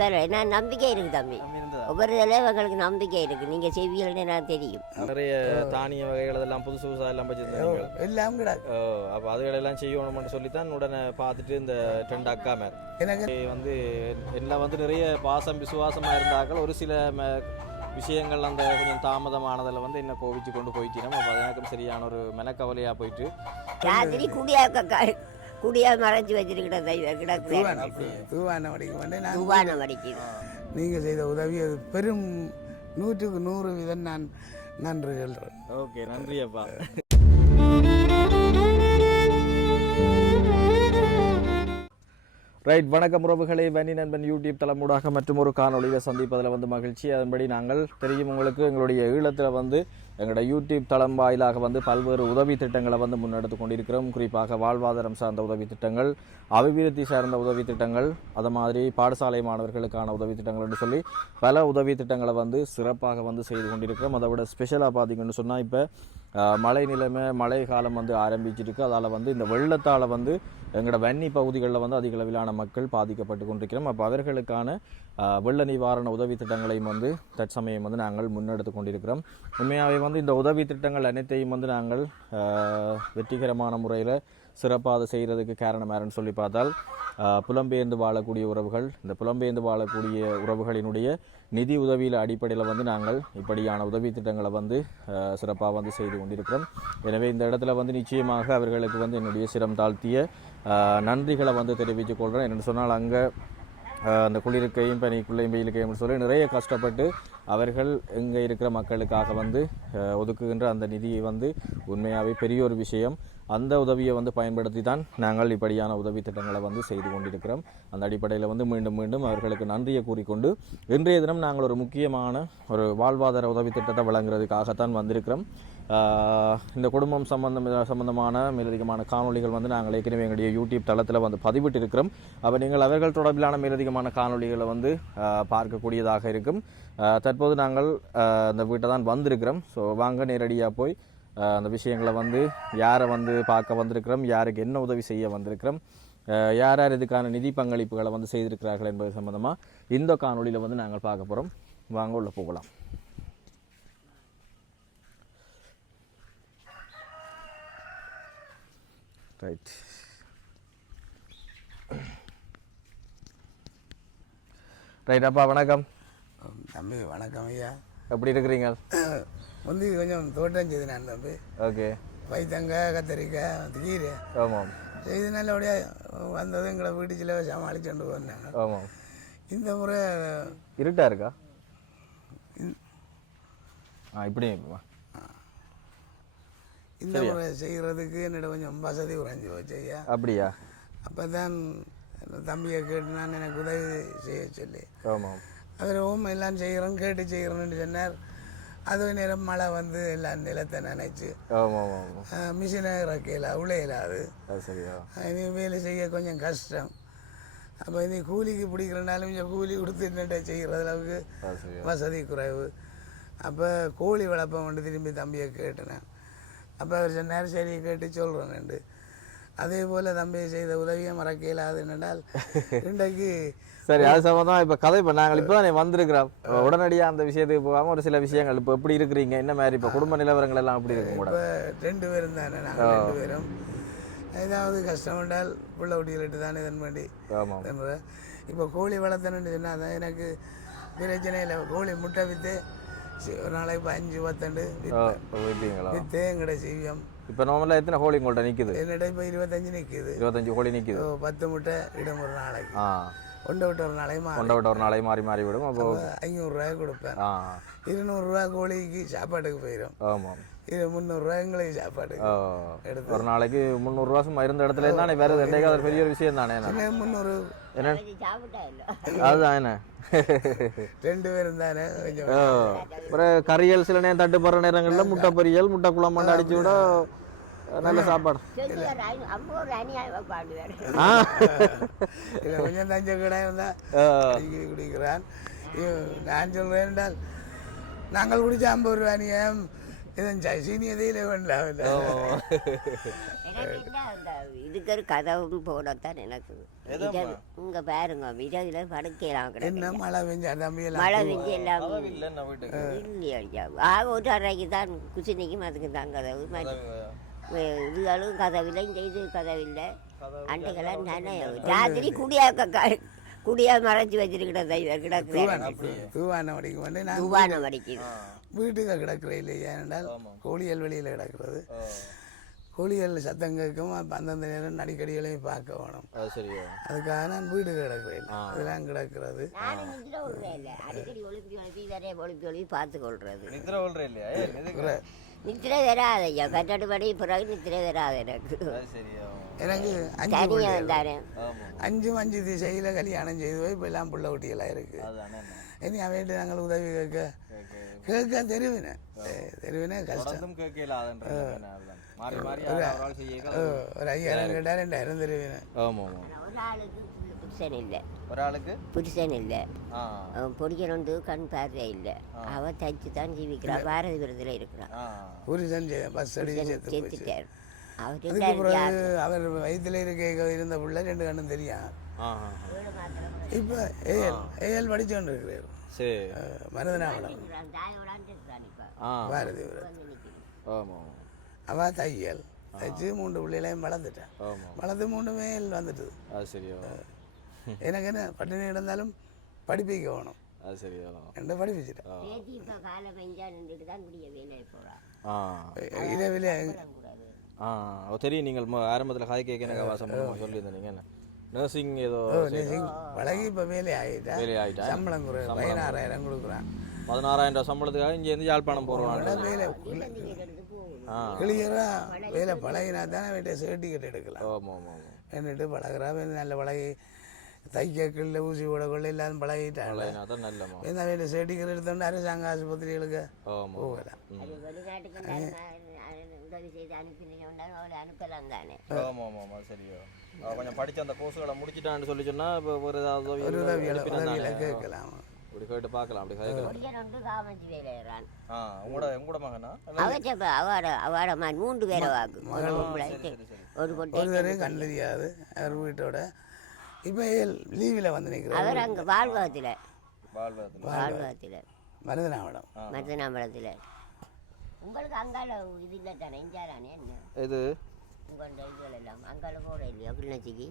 வேலை என்ன நம்பிக்கை இருக்கு தம்பி. ஒவ்வொரு இதில் எங்களுக்கு நம்பிக்கை இருக்கு. நீங்கள் செய்வீங்கன்னு எனக்கு தெரியும். நிறைய தானிய வகைகள் அதெல்லாம் புதுசு புதுசாக எல்லாம் வச்சிருந்தீங்க. எல்லாம் கிடாது ஓ அப்போ அதுகளெல்லாம் செய்யணும்னு சொல்லித்தான் உடனே பார்த்துட்டு இந்த ரெண்டு அக்கா மேல் எனக்கு வந்து எல்லாம் வந்து நிறைய பாசம் விசுவாசமாக இருந்தார்கள். ஒரு சில விஷயங்கள் அந்த கொஞ்சம் தாமதமானதில் வந்து என்ன கோவிச்சு கொண்டு போயிட்டீங்க. அப்போ அது சரியான ஒரு மெனக்கவலையாக போயிட்டு. ராத்திரி குடியா மறைச்சு வச்சிருக்கிற கிடக்கு. தூவான தூவான வடிக்க வந்து நான் துவானம் அடிக்குது நீங்கள் செய்த உதவி அது பெரும் நூற்றுக்கு நூறு வீதம் நான் நன்றி சொல்கிறேன் ஓகே நன்றி அப்பா. ரைட் வணக்கம் உறவுகளே. வன்னி நண்பன் யூடியூப் தளமூடாக மற்றும் ஒரு காணொளியில் சந்திப்பதில் வந்து மகிழ்ச்சி. அதன்படி நாங்கள் தெரியும் உங்களுக்கு எங்களுடைய ஈழத்தில் வந்து எங்களோட யூடியூப் தளம் வாயிலாக வந்து பல்வேறு உதவி திட்டங்களை வந்து முன்னெடுத்து கொண்டிருக்கிறோம். குறிப்பாக வாழ்வாதாரம் சார்ந்த உதவி திட்டங்கள் அபிவிருத்தி சார்ந்த உதவி திட்டங்கள் அது மாதிரி பாடசாலை மாணவர்களுக்கான உதவி திட்டங்கள் என்று சொல்லி பல உதவி திட்டங்களை வந்து சிறப்பாக வந்து செய்து கொண்டிருக்கிறோம். அதை விட ஸ்பெஷலாக பார்த்தீங்கன்னு சொன்னால் இப்போ மழை நிலைமை மழை காலம் வந்து ஆரம்பிச்சிருக்கு. அதால் வந்து இந்த வெள்ளத்தால் வந்து எங்களோட வன்னி பகுதிகளில் வந்து அதிக அளவிலான மக்கள் பாதிக்கப்பட்டு கொண்டிருக்கிறோம். அப்போ அவர்களுக்கான வெள்ள நிவாரண உதவி திட்டங்களையும் வந்து தற்சமயம் வந்து நாங்கள் முன்னெடுத்து கொண்டிருக்கிறோம். உண்மையாகவே வந்து இந்த உதவி திட்டங்கள் அனைத்தையும் வந்து நாங்கள் வெற்றிகரமான முறையில் சிறப்பாக அதை செய்கிறதுக்கு காரணம் யாருன்னு சொல்லி பார்த்தால் புலம்பெயர்ந்து வாழக்கூடிய உறவுகள். இந்த புலம்பெயர்ந்து வாழக்கூடிய உறவுகளினுடைய நிதி உதவியில் அடிப்படையில் வந்து நாங்கள் இப்படியான உதவி திட்டங்களை வந்து சிறப்பாக வந்து செய்து கொண்டிருக்கிறோம். எனவே இந்த இடத்துல வந்து நிச்சயமாக அவர்களுக்கு வந்து என்னுடைய சிரம் தாழ்த்திய நன்றிகளை வந்து தெரிவித்துக் கொள்கிறேன் என்னென்னு சொன்னால் அங்கே அந்த குளிருக்கையும் பனிக்குள்ளையும் வெயிலுக்கையும் சொல்லி நிறைய கஷ்டப்பட்டு அவர்கள் இங்கே இருக்கிற மக்களுக்காக வந்து ஒதுக்குகின்ற அந்த நிதியை வந்து உண்மையாகவே பெரிய ஒரு விஷயம். அந்த உதவியை வந்து பயன்படுத்தி தான் நாங்கள் இப்படியான உதவி திட்டங்களை வந்து செய்து கொண்டிருக்கிறோம். அந்த அடிப்படையில் வந்து மீண்டும் மீண்டும் அவர்களுக்கு நன்றியை கூறிக்கொண்டு இன்றைய தினம் நாங்கள் ஒரு முக்கியமான ஒரு வாழ்வாதார உதவி திட்டத்தை வழங்குறதுக்காகத்தான் வந்திருக்கிறோம். இந்த குடும்பம் சம்பந்தம் சம்பந்தமான மேலதிகமான காணொளிகள் வந்து நாங்கள் ஏற்கனவே எங்களுடைய யூடியூப் தளத்தில் வந்து பதிவிட்டு இருக்கிறோம் அப்போ நீங்கள் அவர்கள் தொடர்பிலான மேலதிகமான காணொளிகளை வந்து பார்க்கக்கூடியதாக இருக்கும். தற்போது நாங்கள் அந்த வீட்டை தான் வந்திருக்கிறோம். ஸோ வாங்க நேரடியாக போய் அந்த விஷயங்களை வந்து யாரை வந்து பார்க்க வந்திருக்கிறோம் யாருக்கு என்ன உதவி செய்ய வந்திருக்கிறோம் யார் யார் இதுக்கான நிதி பங்களிப்புகளை வந்து செய்திருக்கிறார்கள் என்பது சம்பந்தமாக இந்த காணொளியில் வந்து நாங்கள் பார்க்க போகிறோம் வாங்க உள்ள போகலாம். ரைட் ரைட் அப்பா வணக்கம். தம்பி வணக்கம் ஐயா. எப்படி இருக்கிறீங்க? முந்தி கொஞ்சம் தோட்டம் செய்து நான் தம்பி. ஓகே. பைத்தங்காய் கத்திரிக்காய் கீரை. ஆமாம். செய்து நல்லபடியாக வந்தது எங்களை வீட்டு சில சமாளிச்சுட்டு வந்தாங்க ஆமாம். இந்த முறை இருட்டா இருக்கா? ஆ இப்படி. இந்த முறை செய்கிறதுக்கு என்னோட கொஞ்சம் வசதி குறைஞ்சி போச்சு ஐயா. அப்படியா? அப்போ தான் தம்பியை கேட்டு நான் எனக்கு உதவி செய்ய சொல்லி. ஆமாம். அவர் ஓம் எல்லாம் செய்கிறோம் கேட்டு செய்கிறோன்னு சொன்னார். அது நேரம் மழை வந்து எல்லாம் நிலத்தை நினைச்சு மிஷினை இறக்கையில் உழையில அது அது சரியா. இனி வேலை செய்ய கொஞ்சம் கஷ்டம். அப்போ இனி கூலிக்கு பிடிக்கிறனாலும் கொஞ்சம் கூலி கொடுத்து என்னட்ட செய்கிற அளவுக்கு வசதி குறைவு. அப்போ கோழி வளர்ப்பேன் கொண்டு திரும்பி தம்பியை கேட்டேன். அப்போ அவர் சொன்னார் சரி கேட்டு சொல்கிறேன் அதே போல் தம்பி செய்த உதவியை மறக்க இயலாது என்னென்றால் இன்றைக்கு சரி அது சம்பந்தம் இப்போ கதை இப்போ நாங்கள் இப்போ தான் வந்திருக்கிறோம். உடனடியாக அந்த விஷயத்துக்கு போகாமல் ஒரு சில விஷயங்கள். இப்போ எப்படி இருக்கிறீங்க? என்ன மாதிரி? இப்போ குடும்ப நிலவரங்கள் எல்லாம் எப்படி இருக்கும் கூட ரெண்டு பேரும் தானே நாங்கள் ரெண்டு பேரும். ஏதாவது கஷ்டம் என்றால் பிள்ளை குட்டிகளிட்டு தானே இதன் பண்ணி இப்போ கோழி வளர்த்தணுன்னு சொன்னால் தான் எனக்கு பிரச்சனை இல்லை. கோழி முட்டை விற்று ஒரு நாளைக்கு இப்போ அஞ்சு பத்தண்டு ஓ இப்போ விட்டீங்களா விற்று எங்கட செய்வியம் இப்போ நார்மலாக எத்தனை கோழி உங்கள்கிட்ட நிற்குது என்னிட இப்போ இருபத்தஞ்சு நிற்கிது இருபத்தஞ்சு கோழி நிற்குது பத்து முட்டை இடம் ஒரு நாளைக்கு. ஆ. ஒன்றை விட்டு ஒரு நாளைக்கு மாறி. கொண்ட விட்ட ஒரு நாளை மாறி மாறி விடும். அப்போ ஐநூறுரூவாய் கொடுப்பேன். ஆ. இருநூறுவா கோழிக்கு சாப்பாட்டுக்கு போயிடும் ஆமாம் இது முந்நூறுரூவா எங்களுக்கு சாப்பாடு ஓ. ஒரு நாளைக்கு முந்நூறுரூவா சும்மா இருந்த இடத்துல தானே வேறு ரெண்டே அது பெரிய ஒரு விஷயம் தானே முந்நூறு? என்ன? அதுதான் என்ன? ரெண்டு பேரும் தானே? கொஞ்சம் கறியல் சில நேரம் தட்டுப்படுற நேரங்களில் முட்டை பொரியல் முட்டை குழம்பு அடிச்சு விட நல்ல சாப்பாடு. இல்லை கொஞ்சம் தஞ்ச கடை இருந்தால் குடிக்கிறான் நான் சொல்கிறேன் என்றால் நாங்கள் குடிச்ச ஐம்பது ரூபா நீ இதன் சீனி எதையில வேண்டாம் இதுக்கு ஒரு கதவும் போடத்தான் எனக்கு. இங்க பாருங்க இரவுல படுக்கலாம் என்ன மழை பெஞ்சா தம்பியெல்லாம் மழை பெஞ்சு எல்லாம் இல்லையா ஆக ஒரு அறைக்கு தான் குச்சினிக்கும் அதுக்கு தான் கதவு. வே- இதுகளும் கதவில்லை இந்த இது கதவில்லை. அண்டைக்கெல்லாம் நானே ராத்திரி குடியா குடியா மறைச்சு வச்சிருக்கிட்ட இவர் கிடக்கு தூவான வடிக்கும் வந்து நான் துவானம் அடிக்குது வீட்டுக்கு கிடக்குற இல்லையா என்றால் கோழியல் வெளியில் கிடக்கிறது. கோழியல் சத்தம் கேட்கும் அப்ப அந்தந்த நேரம் அடிக்கடிகளையும் பார்க்க வேணும். அது சரியோ? அதுக்காக நான் வீடு கிடக்கிறேன் இதெல்லாம் கிடக்கிறது. ஒழுப்பி ஒழுப்பி வரே ஒழுப்பி ஒழுப்பி பார்த்து கொள்றது நித்திர கொள்ற இல்லையா ஏய், எதுக்கு நித்திர வராது ஐயா கட்டடுபடி பிறகு நித்திர வராது எனக்கு. அது சரியா எனக்கு அஞ்சு. வந்தாரு. அஞ்சு அஞ்சு திசையில் கல்யாணம் செய்து போய் இப்போ எல்லாம் பிள்ளை குட்டிகளாக இருக்குது இனி அவையிட்டு நாங்கள் உதவி கேட்க. கேட்க. தெருவினேன். தெருவினே கஷ்டம். ஒரு ஐயாயிரம் கேட்டால் ரெண்டாயிரம் தெருவினேன். ஆமா ஆமா. ஒரு ஆளுக்கு இல்லை. ஒரு ஆளுக்கு? புருஷன் இல்லை. பொடிக்கணுண்டு கண் பார்வை இல்லை. அவ தச்சு தான் ஜீவிக்கிறான் பாரதிபுரத்தில் இருக்கிறான் ஆ. புருஷன் பஸ் அடிச்சு செத்து போச்சு. செத்துட்டார் அவர் அவர் வயிற்றுல இருக்க இருந்த பிள்ளை ரெண்டு கண்ணும் தெரியும். ஆ. இப்போ ஏஎல் ஏஎல் படிச்சு கொண்டு இருக்கிறார். சரி. மருதனாவளம் தாயோடான்னு இருக்கிறான் இப்போ ஆ பாரதிபுரம். வந்து நிற்குது ஆமா. அவ தையல். தைச்சு மூன்று பிள்ளைகளையும் வளர்த்துட்டேன் ஆமா. வளர்த்து மூணு மேல் வந்துட்டு எனக்கு என்ன பட்டினி கிடந்தாலும் படிப்பிக்க வேணும் அது சரியா என்ன படிப்பிச்சிட்டேன். பேத்தி இப்போ காலை பெஞ்சா நின்றுட்டு தான் குடிய வேலையை போகிறான் ஆ. இரவில் கூடாது ஆ ஓ, தெரியும் நீங்கள் ஆரம்பத்தில் காய் கேட்க எனக்கு வாசம் சொல்லியிருந்தீங்க. என்ன? நர்சிங் ஏதோ பழகி இப்போ வேலை ஆகிட்டா வேலை சம்பளம் குறை பதினாறாயிரம் கொடுக்குறான். பதினாறாயிரம் ரூபாய் சம்பளத்துக்காக இங்கேருந்து யாழ்ப்பாணம் போடுவாங்க ஆனால் வேலை. கிளியராக வேலை பழகினா தானே வீட்டை சர்டிஃபிகேட் எடுக்கலாம். ஆமாம் ஆமாம் என்னட்டு பழகிறா நல்ல பழகி தைக்க கிள்ள ஊசி போட கொள்ள இல்லாத பழகிட்டாங்க என்ன வீட்டு சர்டிஃபிகேட் எடுத்தோண்டு அரசாங்க ஆஸ்பத்திரிகளுக்கு போகலாம் கொஞ்சம் படிச்சு அந்த கோர்ஸுகளை முடிச்சிட்டான்னு சொல்லி சொன்னா ஒரு உதவியில். கேட்கலாம் இப்படி கேட்டு பார்க்கலாம் அப்படி கேட்கலாம் பொடிக்கணுண்டு காமஞ்சி வேலையிறான் ஆ உங்களோட உங்களோட மகனா அவச்ச அவாட அவாட மாதிரி மூன்று பேரை வாக்கு ஒரு கண் தெரியாது அவர் வீட்டோட இப்போ லீவில் வந்து நிற்கிறார் அவர் அங்கே வாழ்வகத்தில் வாழ்வதத்தில் வாழ்வகத்தில் மருதனாவடம் மருதனாம்பலத்தில் உங்களுக்கு அங்கால இது இல்லை தானே இஞ்சாரானே என்ன? இது உங்களோட இதுகள் எல்லாம் அங்கால போகிற இல்லையா கிளிநொச்சிக்கு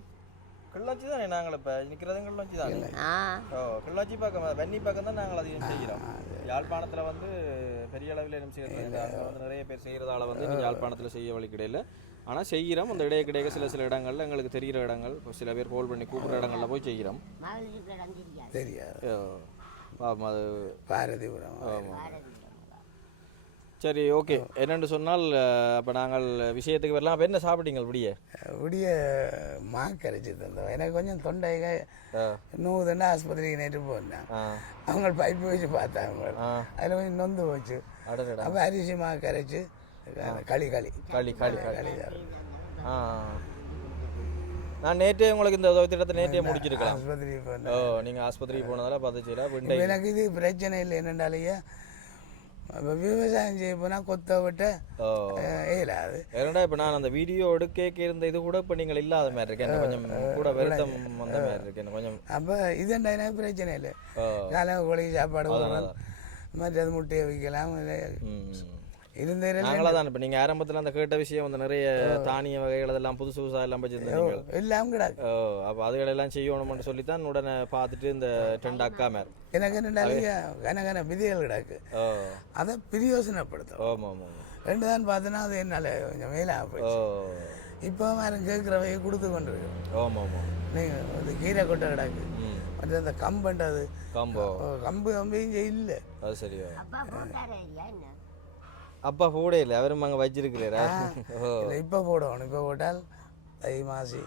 கிள்ளச்சி தானே நாங்கள் இப்போ? நிற்கிறது கிள்ளச்சி தானே? ஆ. ஓ கிள்ளச்சி பக்கம் வெண்ணி பக்கம் தான் நாங்கள் அதிகம் செய்கிறோம். யாழ்ப்பாணத்தில் வந்து பெரிய அளவில் என்ன செய்யறது? அங்கே வந்து நிறைய பேர் செய்கிறதால வந்து யாழ்ப்பாணத்தில் செய்ய வழி கிடையில. ஆனால் செய்கிறோம். அந்த இடைய கிடைக்க சில சில இடங்கள்ல எங்களுக்கு தெரிகிற இடங்கள். சில பேர் கால் பண்ணி கூப்பிட்ற இடங்கள்ல போய் செய்கிறோம். தெரியாது அது பாரதிபுரம். சரி ஓகே. என்னென்னு சொன்னால் அப்போ நாங்கள் விஷயத்துக்கு வரலாம். அப்போ என்ன சாப்பிட்டீங்க விடிய? விடிய மா கரைச்சி தந்தோம். எனக்கு கொஞ்சம் தொண்டை ஆ. நூறு தண்டை ஆஸ்பத்திரிக்கு நேற்று போனேன். அவங்க பைப்பு வச்சு பார்த்தாங்க. அதில் கொஞ்சம் நொந்து போச்சு. அப்போ அரிசி மா கரைச்சி களி களி. களி களி களி. ஆ. நான் நேற்றே உங்களுக்கு இந்த உதவி திட்டத்தை நேற்றே முடிச்சிருக்கலாம். ஆஸ்பத்திரிக்கு போனேன். ஓ நீங்கள் ஆஸ்பத்திரிக்கு போனதால பார்த்துச்சுல எனக்கு இது பிரச்சனை இல்லை என்னண்டாலேயே இப்போ விவசாயம் செய்ய போனால் கொத்த விட்ட ஓ. ஏலாது ஏன்னா இப்போ நான் அந்த வீடியோ எடுக்க இருந்த இது கூட இப்போ நீங்கள் இல்லாத மாதிரி இருக்கேன் கொஞ்சம் கூட வருத்தம் வந்த மாதிரி இருக்கு. எனக்கு கொஞ்சம் அப்போ இதுண்டா எனக்கு பிரச்சனை இல்லை. ஓ. காலை கோழிக்கு சாப்பாடு மற்றது முட்டையை வைக்கலாம். இருந்ததில் நாங்களா தான் இப்போ நீங்கள் ஆரம்பத்தில் அந்த கேட்ட விஷயம் வந்து நிறைய தானிய வகைகள் அதெல்லாம் புதுசு புதுசாக எல்லாம் வச்சுருந்தீங்க எல்லாம் கிடாது ஓ அப்போ அதுகளெல்லாம் செய்யணும்னு சொல்லி தான் உடனே பார்த்துட்டு இந்த ரெண்டு அக்கா மேர் எனக்கு என்னண்டாலேயே கனகன விதிகள் கிடக்கு. ஓ. அதை பிரயோசனப்படுத்தும் ஆமாம் ஆமாம். ரெண்டு தான் பார்த்தோன்னா அது என்னால் கொஞ்சம் மேலே ஓ. போயிடுச்சு இப்போ வேறு கேட்குறவையை கொடுத்து கொண்டு இருக்கு ஆமாம் ஆமாம். நீங்கள் அது கீரை கொட்டை கிடக்கு. மற்ற அந்த கம்புன்றது. காம்போ. கம்பு கம்பு இங்கே இல்லை அது சரியா. அப்பா கூட இல்லை. அவரும் அங்கே வச்சிருக்கலையா ஓ இல்லை இப்போ போடணும் இப்போ போட்டால் தை மாசி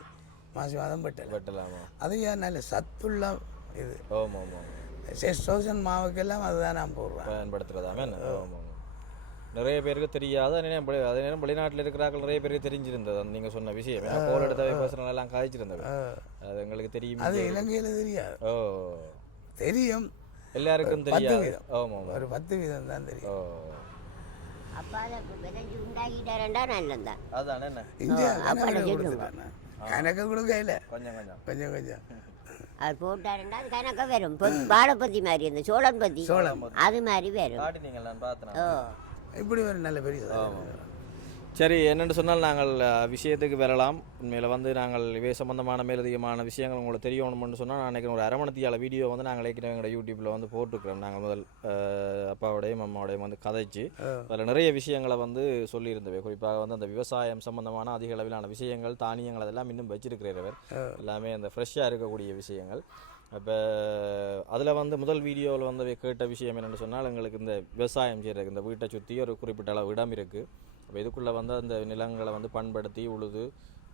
மாசி மாதம் பட்டல வெட்டலாமா? அது ஏன் நல்ல சத்துள்ள இது. ஆமாம். ஆமாம் செஸ்டோசன் மாவுக்கெல்லாம் அதுதான் நான் போடுறேன். ஆமாம். நிறைய பேருக்கு தெரியாத நேரம் அதே நேரம் வெளிநாட்டில் இருக்கிறார்கள் நிறைய பேருக்கு தெரிஞ்சிருந்தது. நீங்கள் சொன்ன விஷயம். கோல் எடுத்தவை பர்சனல் எல்லாம் காய்ச்சிருந்தது அது எங்களுக்கு தெரியும். அது இலங்கையில் தெரியாது. ஓ. தெரியும். எல்லாருக்கும் தெரியாது. ஆமாம். ஒரு பத்து வீதம் தான் தெரியும். ஓ. கொஞ்சம் கொஞ்சம். கொஞ்சம் கொஞ்சம். அது போட்டாருண்டா அது கணக்க வரும். பொ- வாழைப்பத்தி மாதிரி இந்த சோழன் பத்தி அது மாதிரி வரும். இப்படி ஒரு நல்ல பெரிய. சரி என்னென்னு சொன்னால் நாங்கள் விஷயத்துக்கு வரலாம். உண்மையில் வந்து நாங்கள் இவை சம்பந்தமான மேலதிகமான விஷயங்கள் உங்களுக்கு தெரியணும்னு சொன்னால் நான் நினைக்கிறேன் ஒரு அரமணத்தியால வீடியோ வந்து நாங்கள் ஏற்கனவே எங்களோட யூடியூப்பில் வந்து போட்டிருக்கிறோம். நாங்கள் முதல் அப்பாவோடையும் அம்மாவோடையும் வந்து கதைச்சு அதில் நிறைய விஷயங்களை வந்து சொல்லியிருந்தவை. குறிப்பாக வந்து அந்த விவசாயம் சம்பந்தமான அதிக அளவிலான விஷயங்கள் தானியங்கள் அதெல்லாம் இன்னும் வச்சிருக்கிறவர் எல்லாமே அந்த ஃப்ரெஷ்ஷாக இருக்கக்கூடிய விஷயங்கள். அப்போ அதில் வந்து முதல் வீடியோவில் வந்து கேட்ட விஷயம் என்னென்னு சொன்னால் எங்களுக்கு இந்த விவசாயம் செய்கிறதுக்கு இந்த வீட்டை சுற்றி ஒரு குறிப்பிட்ட அளவு இடம் இருக்குது அப்போ இதுக்குள்ளே வந்து அந்த நிலங்களை வந்து பண்படுத்தி உழுது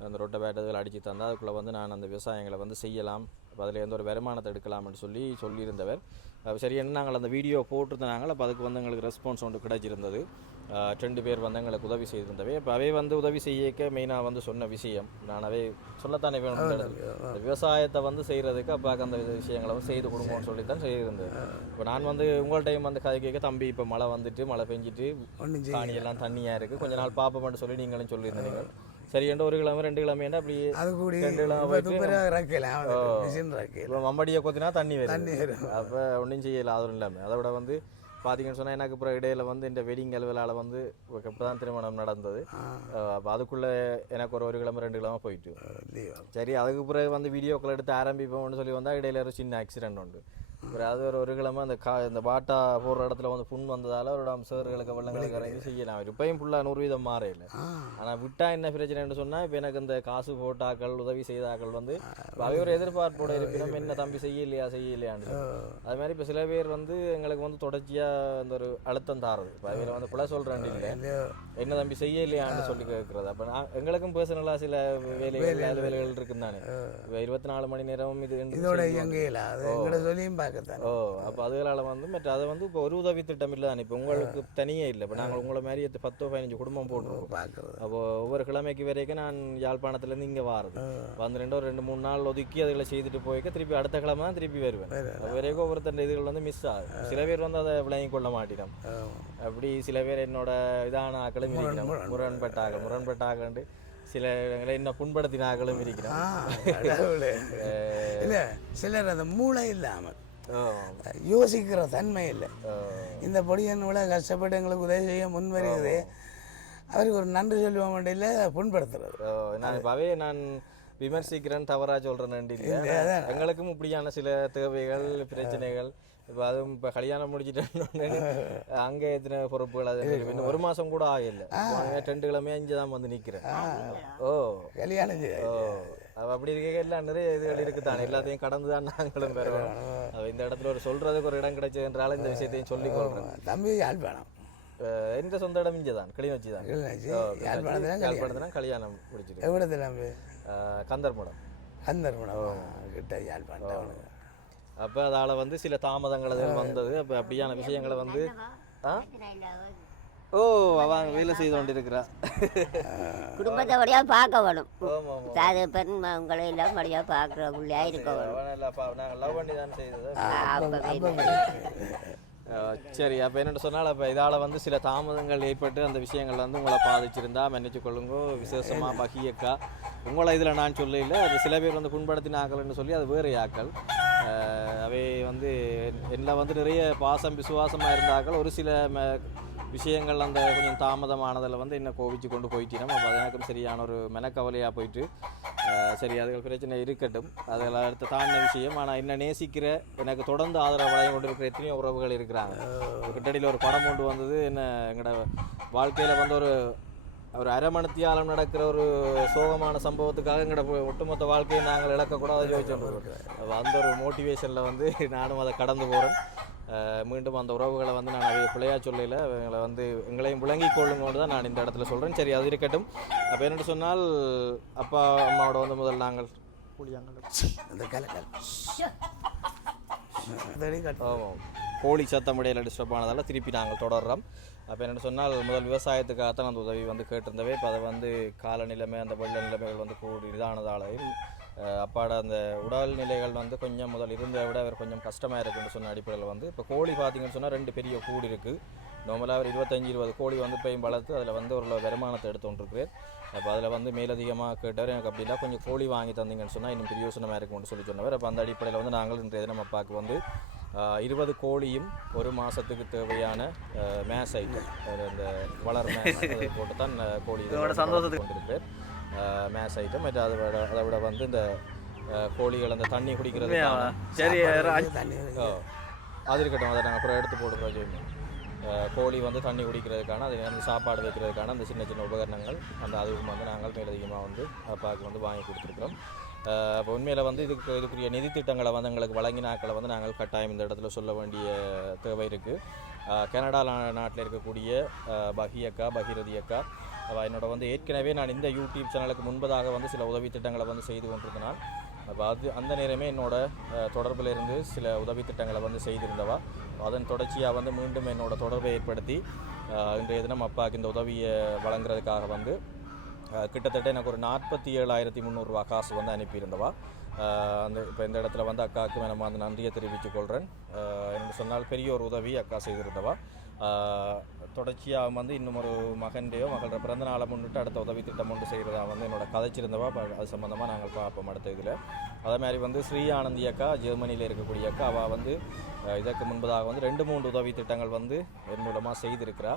அந்த ரொட்டை பேட்டதுகள் அடித்து தந்தால் அதுக்குள்ளே வந்து நான் அந்த விவசாயங்களை வந்து செய்யலாம். அப்போ அதில் எந்த ஒரு வருமானத்தை எடுக்கலாம்னு சொல்லி சொல்லியிருந்தவர். சரி என்ன நாங்கள் அந்த வீடியோ போட்டிருந்தாங்க அப்போ அதுக்கு வந்து எங்களுக்கு ரெஸ்பான்ஸ் ஒன்று கிடைச்சிருந்தது. ரெண்டு பேர் வந்து எங்களுக்கு உதவி செய்திருந்தவை. இப்போ அவை வந்து உதவி செய்யக்க மெயினாக வந்து சொன்ன விஷயம். நான் அவை சொல்லத்தானே வேணும். விவசாயத்தை வந்து செய்கிறதுக்கு அப்பாவுக்கு அந்த விஷயங்களை வந்து செய்து கொடுங்கன்னு சொல்லி தான் செய்திருந்தது. இப்போ நான் வந்து உங்கள்கிட்டையும் வந்து கதை கேட்க தம்பி இப்போ மழை வந்துட்டு மழை பெஞ்சிட்டு காணியெல்லாம் தண்ணியாக இருக்குது கொஞ்ச நாள் பார்ப்போம்னு சொல்லி நீங்களும் சொல்லியிருந்தீங்க. சரி என்ற ஒரு கிழமை ரெண்டு கிழமைன்னா அப்படி அது கூடி ரெண்டு கிழமை மம்படியை கொத்தினா தண்ணி வரும். தண்ணி வரும். அப்போ ஒன்றும் செய்யல அதுவும் இல்லாமல் அதை விட வந்து பார்த்தீங்கன்னு சொன்னால் எனக்கு அப்புறம் இடையில வந்து இந்த வெட்டிங் கல்விலால் வந்து இப்போ தான் திருமணம் நடந்தது. அப்போ அதுக்குள்ளே எனக்கு ஒரு ஒரு கிழமை ரெண்டு கிழமை போயிட்டு. சரி அதுக்கு பிறகு வந்து வீடியோக்கள் எடுத்து ஆரம்பிப்போம்னு சொல்லி வந்தால் இடையில ஒரு சின்ன ஆக்சிடென்ட் உண்டு. அப்புறம் அது ஒரு ஒரு கிழமை அந்த கா இந்த பாட்டா போடுற இடத்துல வந்து புண் வந்ததால் ஒரு சேறுகளுக்கு வெள்ளங்களுக்கு இறங்கி செய்யலாம். இப்பயும் ஃபுல்லாக நூறு வீதம் மாறையில் ஆனால் விட்டா என்ன பிரச்சனைன்னு சொன்னால் இப்போ எனக்கு இந்த காசு போட்டாக்கள் உதவி செய்தாக்கள் வந்து அவை ஒரு எதிர்பார்ப்போட இருப்பினும் என்ன தம்பி செய்யலையா செய்யலையான்னு. அது மாதிரி இப்போ சில பேர் வந்து எங்களுக்கு வந்து தொடர்ச்சியாக இந்த ஒரு அழுத்தம் தாருது. இப்போ அதில் வந்து குலை சொல்கிறேன் இல்லை. என்ன தம்பி செய்யலையான்னு சொல்லி கேட்குறது. அப்போ நான் எங்களுக்கும் பர்சனலாக சில வேலைகள் வேலை வேலைகள் இருக்குன்னு தானே இருபத்தி நாலு மணி நேரமும் இது இதோட. இயங்கையில் சொல்லியும் பார்க்கத்தான் ஓ அப்போ அதுகளால் வந்து மற்ற அதை வந்து இப்போ ஒரு உதவி திட்டம் இல்லை தானே இப்போ உங்களுக்கு தனியே இல்லை. இப்போ நாங்கள் உங்களை மாதிரி பத்தோ பதினஞ்சு குடும்பம் போட்டுருக்கோம். பார்க்குறது. அப்போ ஒவ்வொரு கிழமைக்கு வரைக்கும் நான் யாழ்ப்பாணத்துலேருந்து இங்கே வாரது. வந்து ரெண்டு ரெண்டு மூணு நாள் ஒதுக்கி அதுகளை செய்துட்டு போய்க்க திருப்பி அடுத்த கிழமை தான் திருப்பி வருவேன். அப்ப வரைக்கும் ஒவ்வொருத்தர் இதுகள் வந்து மிஸ் ஆகும் சில பேர் வந்து அதை விளங்கி கொள்ள மாட்டினோம் அப்படி சில பேர் என்னோட இதான ஆக்களும் இருக்கிறோம் முரண்பட்டாக முரண்பட்டாகண்டு சில இடங்களை என்ன புண்படுத்தின ஆக்களும் இருக்கிறோம் இல்லை சிலர் அந்த மூளை இல்லாமல் யோசிக்கிற தன்மை இல்லை. இந்த பொடியன் விட கஷ்டப்பட்டு எங்களுக்கு உதவி செய்ய முன் வருகிறது அவருக்கு ஒரு நன்றி சொல்லுவோம் வேண்டியில் புண்படுத்துறது. நான் இப்பவே நான் விமர்சிக்கிறேன் தவறா சொல்றேன் இல்லையா எங்களுக்கும் இப்படியான சில தேவைகள் பிரச்சனைகள். இப்போ அதுவும் இப்போ கல்யாணம் முடிச்சிட்டேன்னு அங்கே எத்தனை பொறுப்புகள் அது இன்னும் ஒரு மாசம் கூட ஆகல. ரெண்டு கிழமையா இங்கே தான் வந்து நிக்கிறேன். ஓ. கல்யாணம் ஓ. அப்படி இருக்க எல்லாம் நிறைய இதுகள் இருக்குதானே? எல்லாத்தையும் கடந்து தான் நாங்களும் பெறுவோம் இந்த இடத்துல ஒரு சொல்றதுக்கு ஒரு இடம் கிடைச்சதுன்றால இந்த விஷயத்தையும் சொல்லிக் கொள்றேன். தம்பி யாழ்ப்பாணம். எந்த சொந்த இடம்? இங்கே தான். கிளிநொச்சி தான் யாழ்ப்பாணத்துல கல்யாணம் முடிச்சிட்டு எவ்வளோ தம்பி? கந்தர்மடம். கந்தர்மணம் கிட்ட யாழ்ப்பாணம் அப்போ அதால் வந்து சில தாமதங்கள் வந்தது? அப்போ அப்படியான விஷயங்களை வந்து ஆ? ஓ அவன் வேலை செய்து கொண்டிருக்கிறா. குடும்பத்தை வழியா பார்க்க வேணும். சாத பெண் உங்களை எல்லாம் வழியா பார்க்குற பிள்ளையா இருக்க வேணும். சரி அப்போ என்னென்னு சொன்னால் அப்போ இதால் வந்து சில தாமதங்கள் ஏற்பட்டு அந்த விஷயங்கள் வந்து உங்களை பாதிச்சிருந்தா மன்னிச்சு கொள்ளுங்க விசேஷமாக பகியக்கா. உங்களை இதில் நான் சொல்லல அது சில பேர் வந்து புண்படுத்தின ஆக்கள்னு சொல்லி அது வேறு ஆக்கள் அவை வந்து என்னில் வந்து நிறைய பாசம் விசுவாசமாக இருந்தாக்கள் ஒரு சில விஷயங்கள் அந்த கொஞ்சம் தாமதமானதில் வந்து என்ன கோவிச்சு கொண்டு போயிட்டினோம் அப்போ அது எனக்கும் சரியான ஒரு மெனக்கவலையாக போயிட்டு சரி அதுகள் பிரச்சனை இருக்கட்டும். அதில் அடுத்த தாண்டின விஷயம். ஆனால் என்ன நேசிக்கிற எனக்கு தொடர்ந்து ஆதரவு வழங்கி கொண்டு இருக்கிற எத்தனையோ உறவுகள் இருக்கிறாங்க. கிட்டடியில் ஒரு படம் கொண்டு வந்தது என்ன எங்களோட வாழ்க்கையில் வந்து ஒரு ஒரு அரை மணித்தியாலம் நடக்கிற ஒரு சோகமான சம்பவத்துக்காக எங்களோட ஒட்டுமொத்த வாழ்க்கையை நாங்கள் இழக்கக்கூடாது. யோசிச்சோம். அந்த ஒரு மோட்டிவேஷனில் வந்து நானும் அதை கடந்து போகிறேன் மீண்டும் அந்த உறவுகளை வந்து நான் அவைய பிள்ளையா சொல்லல எங்களை வந்து எங்களையும் விளங்கி கொள்ளுங்கன்னு தான் நான் இந்த இடத்துல சொல்கிறேன் சரி அது இருக்கட்டும். அப்போ என்னென்னு சொன்னால் அப்பா அம்மாவோட வந்து முதல் நாங்கள். கோழி சத்தம் இடையில டிஸ்டர்ப் ஆனதால் திருப்பி நாங்கள் தொடர்றோம். அப்போ என்ன சொன்னால் முதல் விவசாயத்துக்காகத்தான் அந்த உதவி வந்து கேட்டிருந்தவே. இப்போ அதை வந்து கால நிலைமை அந்த வெள்ள நிலைமைகள் வந்து கூடி இதானதாலையும் அப்பாட அந்த உடல் நிலைகள் வந்து கொஞ்சம் முதல் இருந்ததை விட அவர் கொஞ்சம் கஷ்டமாக இருக்குன்னு சொன்ன அடிப்படையில் வந்து. இப்போ கோழி பார்த்தீங்கன்னு சொன்னால் ரெண்டு பெரிய கூடு இருக்குது நார்மலாக ஒரு இருபத்தஞ்சி இருபது கோழி வந்து இப்பயும் வளர்த்து அதில் வந்து ஒரு வருமானத்தை எடுத்துகிட்டு அப்போ அதில் வந்து மேலதிகமாக கேட்டவர் எனக்கு அப்படின்னா கொஞ்சம் கோழி வாங்கி தந்தீங்கன்னு சொன்னால் இன்னும் பிரயோசனமாக இருக்கும்னு சொல்லி சொன்னவர். அப்போ அந்த அடிப்படையில் வந்து நாங்கள் இன்றைய தினம் அப்பாவுக்கு வந்து இருபது கோழியும் ஒரு மாதத்துக்கு தேவையான மேஸ் ஐட்டம் அந்த வளர் மேஸ் போட்டு தான் கோழி இதோட சந்தோஷத்துக்கு- கொண்டிருப்பேன் மேஸ் ஐட்டம் மற்ற அதை விட அதை விட வந்து இந்த கோழிகள் அந்த தண்ணி குடிக்கிறது? சரி அது இருக்கட்டும் அதை நாங்கள் அப்புறம் எடுத்து போட்டு பிரயோஜனம் கோழி வந்து தண்ணி குடிக்கிறதுக்கான அது வந்து சாப்பாடு வைக்கிறதுக்கான அந்த சின்ன சின்ன உபகரணங்கள் அந்த அதுவும் வந்து நாங்கள் மேலதிகமாக வந்து அப்பாவுக்கு வந்து வாங்கி கொடுத்துருக்குறோம். இப்போ உண்மையில் வந்து இதுக்கு இதுக்குரிய நிதி திட்டங்களை வந்து எங்களுக்கு வழங்கினாக்களை வந்து நாங்கள் கட்டாயம் இந்த இடத்துல சொல்ல வேண்டிய தேவை இருக்குது கனடா நா- நாட்டில் இருக்கக்கூடிய பஹி அக்கா பகீரதி அக்கா என்னோட வந்து ஏற்கனவே நான் இந்த யூடியூப் சேனலுக்கு முன்பதாக வந்து சில உதவி திட்டங்களை வந்து செய்து கொண்டிருந்தேன். அப்போ அது அந்த நேரமே என்னோட தொடர்பில் இருந்து சில உதவி திட்டங்களை வந்து செய்திருந்தவா. அதன் தொடர்ச்சியாக வந்து மீண்டும் என்னோட தொடர்பை ஏற்படுத்தி இன்றைய தினம் அப்பாவுக்கு இந்த உதவியை வழங்குறதுக்காக வந்து கிட்டத்தட்ட எனக்கு ஒரு நாற்பத்தி ஏழாயிரத்தி முந்நூறுரூவா காசு வந்து அனுப்பியிருந்தவா. அந்த இப்போ இந்த இடத்துல வந்து அக்காவுக்கு நம்ம அந்த நன்றியை தெரிவித்துக் கொள்கிறேன் என்று சொன்னால் பெரிய ஒரு உதவி அக்கா செய்திருந்தவா. தொடர்ச்சியாக வந்து இன்னும் ஒரு மகன்டையோ மகளோட பிறந்த நாளை முன்னிட்டு அடுத்த உதவி திட்டம் ஒன்று செய்கிறதா வந்து என்னோட கதைச்சிருந்தவா அப்ப அது சம்மந்தமாக நாங்கள் பார்ப்போம் அடுத்த இதில். அதே மாதிரி வந்து ஸ்ரீ ஆனந்தி அக்கா ஜெர்மனியில் இருக்கக்கூடிய அக்கா அவள் வந்து இதற்கு முன்பதாக வந்து ரெண்டு மூன்று உதவி திட்டங்கள் வந்து என் மூலமாக செய்திருக்கிறா.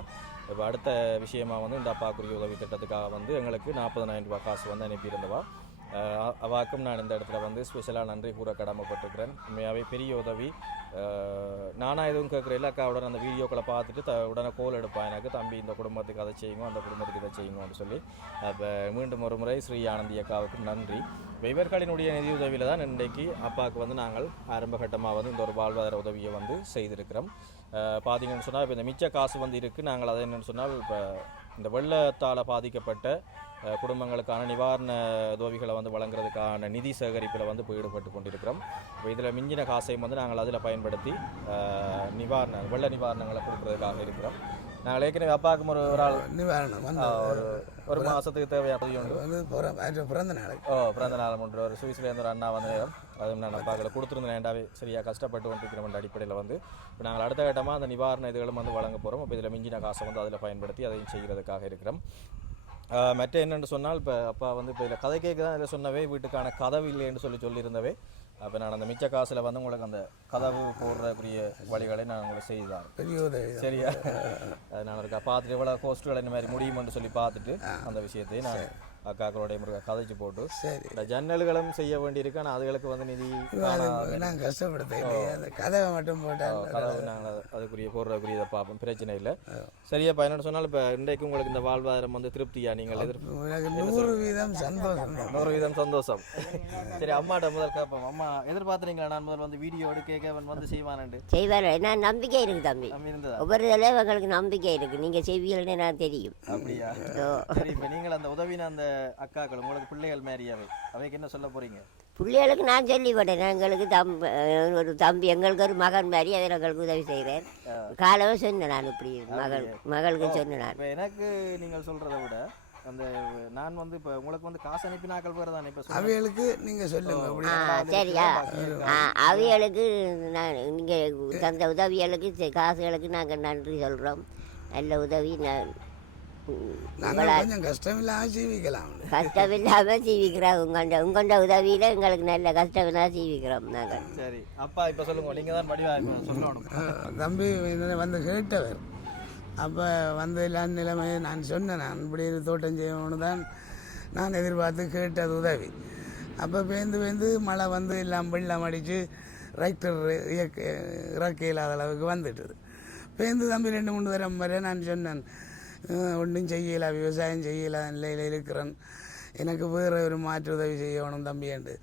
இப்போ அடுத்த விஷயமாக வந்து இந்த அப்பாக்குரிய உதவி திட்டத்துக்காக வந்து எங்களுக்கு நாற்பதனாயிரம் ரூபாய் காசு வந்து அனுப்பியிருந்தவா. அவாக்கும் நான் இந்த இடத்துல வந்து ஸ்பெஷலாக நன்றி கூற கடமைப்பட்டிருக்கிறேன். உண்மையாகவே பெரிய உதவி. நானாக எதுவும் கேட்குறேன் அக்காவுடன் அந்த வீடியோக்களை பார்த்துட்டு த உடனே கோல் எடுப்பான் எனக்கு தம்பி இந்த குடும்பத்துக்கு அதை செய்யுங்க அந்த குடும்பத்துக்கு இதை செய்யுங்கன்னு சொல்லி. அப்போ மீண்டும் ஒரு முறை ஸ்ரீ ஆனந்தி அக்காவுக்கும் நன்றி. இப்ப இவர்களினுடைய நிதியுதவியில் தான் இன்றைக்கு அப்பாவுக்கு வந்து நாங்கள் ஆரம்பகட்டமாக வந்து இந்த ஒரு வாழ்வாதார உதவியை வந்து செய்திருக்கிறோம். பார்த்தீங்கன்னு சொன்னால் இப்போ இந்த மிச்ச காசு வந்து இருக்குது நாங்கள் அதை என்னென்னு சொன்னால் இப்போ இந்த வெள்ளத்தால் பாதிக்கப்பட்ட குடும்பங்களுக்கான நிவாரண உதவிகளை வந்து வழங்குறதுக்கான நிதி சேகரிப்பில் வந்து இப்போ ஈடுபட்டு கொண்டிருக்கிறோம். இப்போ இதில் மிஞ்சின காசையும் வந்து நாங்கள் அதில் பயன்படுத்தி நிவாரண வெள்ள நிவாரணங்களை கொடுக்குறதுக்காக இருக்கிறோம். நாங்கள் ஏற்கனவே அப்பாவுக்கும் ஒரு ஒரு ஆள் நிவாரணம் ஒரு ஒரு மாதத்துக்கு தேவையான வந்து அது பிறந்த நாளைக்கு ஓ பிறந்த நாள் ஒன்று ஒரு சுவிஸ்லேருந்து ஒரு அண்ணா வந்து அதுவும் நான் அப்பாக்களை கொடுத்துருந்தேன் ஏண்டாவே சரியாக கஷ்டப்பட்டு கொண்டிருக்கிறோம் அடிப்படையில் வந்து இப்போ நாங்கள் அடுத்த கட்டமாக அந்த நிவாரண இதுகளும் வந்து வழங்க போகிறோம் இப்போ இதில் மிஞ்சின காசை வந்து அதில் பயன்படுத்தி அதையும் செய்கிறதுக்காக இருக்கிறோம் மற்ற என்னென்னு சொன்னால் இப்போ அப்பா வந்து இப்போ இதில் கதை கேட்க தான் இதில் சொன்னவே வீட்டுக்கான கதவு இல்லைன்னு சொல்லி சொல்லியிருந்தவே அப்போ நான் அந்த மிச்ச காசில் வந்து உங்களுக்கு அந்த கதவு போடுறக்குரிய வழிகளை நான் உங்களுக்கு செய்தான் பெரிய உதவி தான். சரியா நான் இருக்கா பார்த்துட்டு எவ்வளோ கோஸ்ட்டுகள் இந்த மாதிரி முடியுமென்று சொல்லி பார்த்துட்டு அந்த விஷயத்தையும் நான் அக்காக்களோடைய முருக கதைச்சு போட்டு சரி. இந்த ஜன்னல்களும் செய்ய வேண்டியிருக்கு. ஆனால் அதுகளுக்கு வந்து நிதி நான் கஷ்டப்படுத்த அந்த கதவை மட்டும் போட்டால் கதவு நாங்கள் அதுக்குரிய போடுறதுக்குரிய இதை பார்ப்போம். பிரச்சனை இல்லை. சரியா என்னோட சொன்னால் இப்போ இன்றைக்கு உங்களுக்கு இந்த வாழ்வாதாரம் வந்து திருப்தியா? நீங்கள் எதிர் எனக்கு நூறு வீதம் சந்தோஷம். நூறு வீதம் சந்தோஷம். சரி அம்மாட்ட முதல் கேட்போம். அம்மா எதிர்பார்த்துறீங்களா நான் முதல் வந்து வீடியோ எடுக்க அவன் வந்து செய்வானு செய்வார். என்ன நம்பிக்கை இருக்குது தம்பி. ஒவ்வொரு இதில் எங்களுக்கு நம்பிக்கை இருக்குது நீங்கள் செய்வீங்கன்னு எனக்கு தெரியும். அப்படியா? சரி இப்போ நீங்கள் அந்த உதவின அந்த அக்காக்கள் உங்களுக்கு பிள்ளைகள் மாதிரி அவை. அவைக்கு என்ன சொல்ல போறீங்க? பிள்ளைகளுக்கு நான் சொல்லிவிட்டேன் எங்களுக்கு தம் அஹ் ஒரு தம்பி எங்களுக்கு ஒரு மகன் மாதிரி அதில் எங்களுக்கு உதவி செய்கிறேன் காலவே சொன்னேன் நான் இப்படி. மகள் மகளுக்கு சொன்னேன் நான். இப்போ எனக்கு நீங்கள் சொல்றதை விட அந்த நான் வந்து இப்போ உங்களுக்கு வந்து காசு அனுப்பினாக்கள் வேறு தானே இப்போ அவைகளுக்கு நீங்க சொல்லுங்க. சரியா? ஆ அவைகளுக்கு நான் நீங்கள் தந்த உதவிகளுக்கு காசுகளுக்கு நாங்கள் நன்றி சொல்கிறோம் நல்ல உதவி நான் நாங்கள் கொஞ்சம் கஷ்டம் இல்லாமல் ஜீவிக்கலாம் கஷ்டமில்லாமல் ஜீவிக்கிறோம் உங்கள்ட உங்கள்ட உதவியில் எங்களுக்கு நல்ல கஷ்டமில்லாமல் ஜீவிக்கிறோம் நாங்கள் சரி அப்பா இப்போ சொல்லுங்க நீங்கள் தான் இப்போ சொல்லணும் தம்பி என்ன வந்து கேட்டவர் அப்போ வந்து இல்லாத நிலைமை நான் சொன்னேன் நான் இப்படி தோட்டம் செய்யணும்னு தான் நான் எதிர்பார்த்து கேட்டது உதவி அப்போ பேந்து பேந்து மழை வந்து எல்லாம் வெள்ளம் அடித்து டிராக்டர் இயக்க இறக்க இல்லாத அளவுக்கு வந்துட்டுது பேந்து தம்பி ரெண்டு மூணு தரம் வரை நான் சொன்னேன் ஒன்றும் செய்யல விவசாயம் செய்யல நிலையில் இருக்கிறேன். எனக்கு வேறு ஒரு மாற்று உதவி செய்யணும் தம்பியண்டு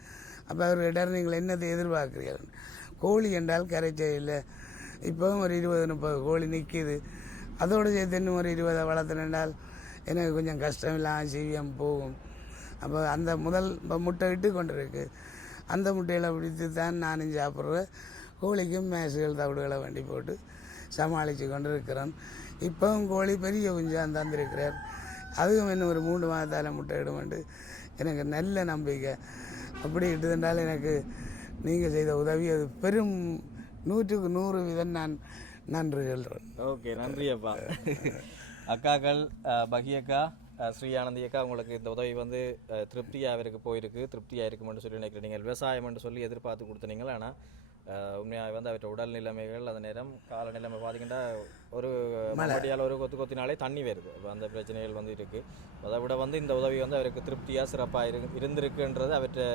அப்போ அவர் இடர் நீங்கள் என்னத்தை எதிர்பார்க்குறீர்கள்? கோழி என்றால் கரைச்சே இல்லை. இப்போவும் ஒரு இருபது முப்பது கோழி நிற்கிது அதோடு சேர்த்து இன்னும் ஒரு இருபதை வளர்த்துனால் எனக்கு கொஞ்சம் கஷ்டம் இல்லாமல் சிவியம் போகும். அப்போ அந்த முதல் இப்போ முட்டை இட்டு கொண்டிருக்கு. அந்த முட்டையில் பிடித்து தான் நானும் சாப்பிட்றேன். கோழிக்கும் மேசுகள் தவிடுகளை வண்டி போட்டு சமாளித்து கொண்டு இருக்கிறேன் இப்போவும் கோழி பெரிய குஞ்சான் தந்திருக்கிறார் அதுவும் இன்னும் ஒரு மூன்று மாதத்தால் முட்டை இடுமெண்டு எனக்கு நல்ல நம்பிக்கை. அப்படி இட்டுதென்றால் எனக்கு நீங்கள் செய்த உதவி அது பெரும் நூற்றுக்கு நூறு வீதம் நான் நன்றி சொல்கிறேன் ஓகே நன்றி அப்பா. அக்காக்கள் பகியக்கா பகி அக்கா ஸ்ரீ ஆனந்தி அக்கா உங்களுக்கு இந்த உதவி வந்து திருப்தியாக திருப்தியா போயிருக்கு. திருப்தியாக இருக்குமென்று சொல்லி நினைக்கிறேன். நீங்கள் விவசாயம் என்று சொல்லி எதிர்பார்த்து கொடுத்தீங்கள் ஆனால் உண்மையாக வந்து அவற்றை உடல் நிலைமைகள் அந்த நேரம் கால நிலைமை பார்த்தீங்கன்னா ஒரு மடியால் ஒரு கொத்து கொத்தினாலே தண்ணி வருது. அப்போ அந்த பிரச்சனைகள் வந்து இருக்குது அதை விட வந்து இந்த உதவி வந்து அவருக்கு திருப்தியாக சிறப்பாக இரு இருந்திருக்குன்றது அவற்றை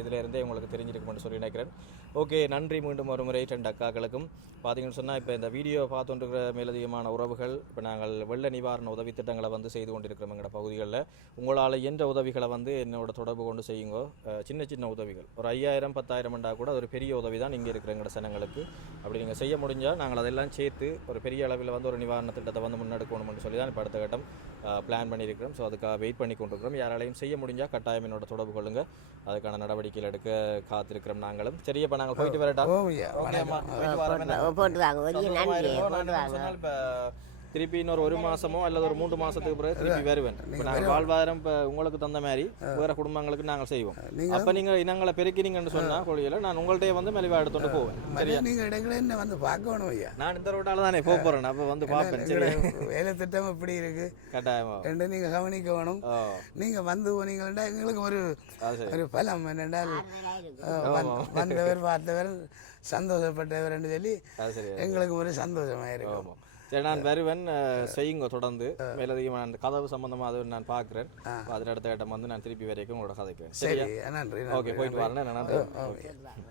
இதில் இருந்தே உங்களுக்கு தெரிஞ்சிருக்குமென்று சொல்லி நினைக்கிறேன். ஓகே நன்றி. மீண்டும் ஒரு முறை ரெண்டு அக்காக்களுக்கும். பார்த்தீங்கன்னு சொன்னால் இப்போ இந்த வீடியோ பார்த்துட்டு மேலதிகமான உறவுகள் இப்போ நாங்கள் வெள்ள நிவாரண உதவி திட்டங்களை வந்து செய்து கொண்டிருக்கிறோம் எங்களோட பகுதிகளில். உங்களால் என்ற உதவிகளை வந்து என்னோட தொடர்பு கொண்டு செய்யுங்க. சின்ன சின்ன உதவிகள். ஒரு ஐயாயிரம் பத்தாயிரம் கூட அது ஒரு பெரிய உதவி தான் இங்கே இருக்கிற எங்களோட சனங்களுக்கு. அப்படி நீங்கள் செய்ய முடிஞ்சால் நாங்கள் அதெல்லாம் சேர்த்து ஒரு பெரிய அளவில் வந்து ஒரு நிவாரண திட்டத்தை வந்து முன்னெடுக்கணும்னு சொல்லி தான் இப்போ அடுத்த கட்டம் பிளான் பண்ணியிருக்கிறோம் ஸோ அதுக்காக வெயிட் பண்ணி கொண்டிருக்கிறோம் யாராலையும் செய்ய முடிஞ்சால் கட்டாயம் என்னோட தொடர்பு கொள்ளுங்க அதுக்கான நடவடிக்கைகள் எடுக்க காத்திருக்கிறோம் நாங்களும் சரி இப்போ நாங்கள் போயிட்டு வரட்டா போயிட்டு போட்டு வாங்க சந்தோஷமா திருப்பி இன்னொரு ஒரு மாசமோ அல்லது ஒரு மூன்று மாசத்துக்கு பிறகு திருப்பி வருவேன். இப்போ நாங்கள் வாழ்வாதாரம் இப்போ உங்களுக்கு தந்த மாதிரி வேற குடும்பங்களுக்கு நாங்கள் செய்வோம். அப்ப நீங்க இனங்களை பெருக்கிறீங்கன்னு சொன்னா கோழியில நான் உங்கள்கிட்டயே வந்து மெலிவா எடுத்துட்டு போவேன். சரியா? நீங்கள் இடைக்கிட என்ன வந்து பார்க்கணும் ஐயா? நான் இந்த ரோட்டால தானே போக போறேன். அப்ப வந்து பார்ப்பேன். சரி வேலை திட்டம் எப்படி இருக்கு. கட்டாயமா? ரெண்டு நீங்கள் கவனிக்க வேணும். ஓ நீங்கள் வந்து போனீங்கன்னா எங்களுக்கு ஒரு ஒரு பலம் என்னென்றால் வந்தவர் பார்த்தவர் சந்தோஷப்பட்டவர் சொல்லி எங்களுக்கு ஒரு சந்தோஷமாக இருக்கும். சரி நான் வருவேன். செய்யுங்க தொடர்ந்து. மேலதிகமாக அந்த கதவு சம்பந்தமா அது நான் பார்க்குறேன். அதில் அடுத்த கட்டம் வந்து நான் திருப்பி வரைக்கும் உங்களோட கதைக்குவேன் சரியா? சரி நன்றி ஓகே போயிட்டு வரேன். நன்றி. வாங்க.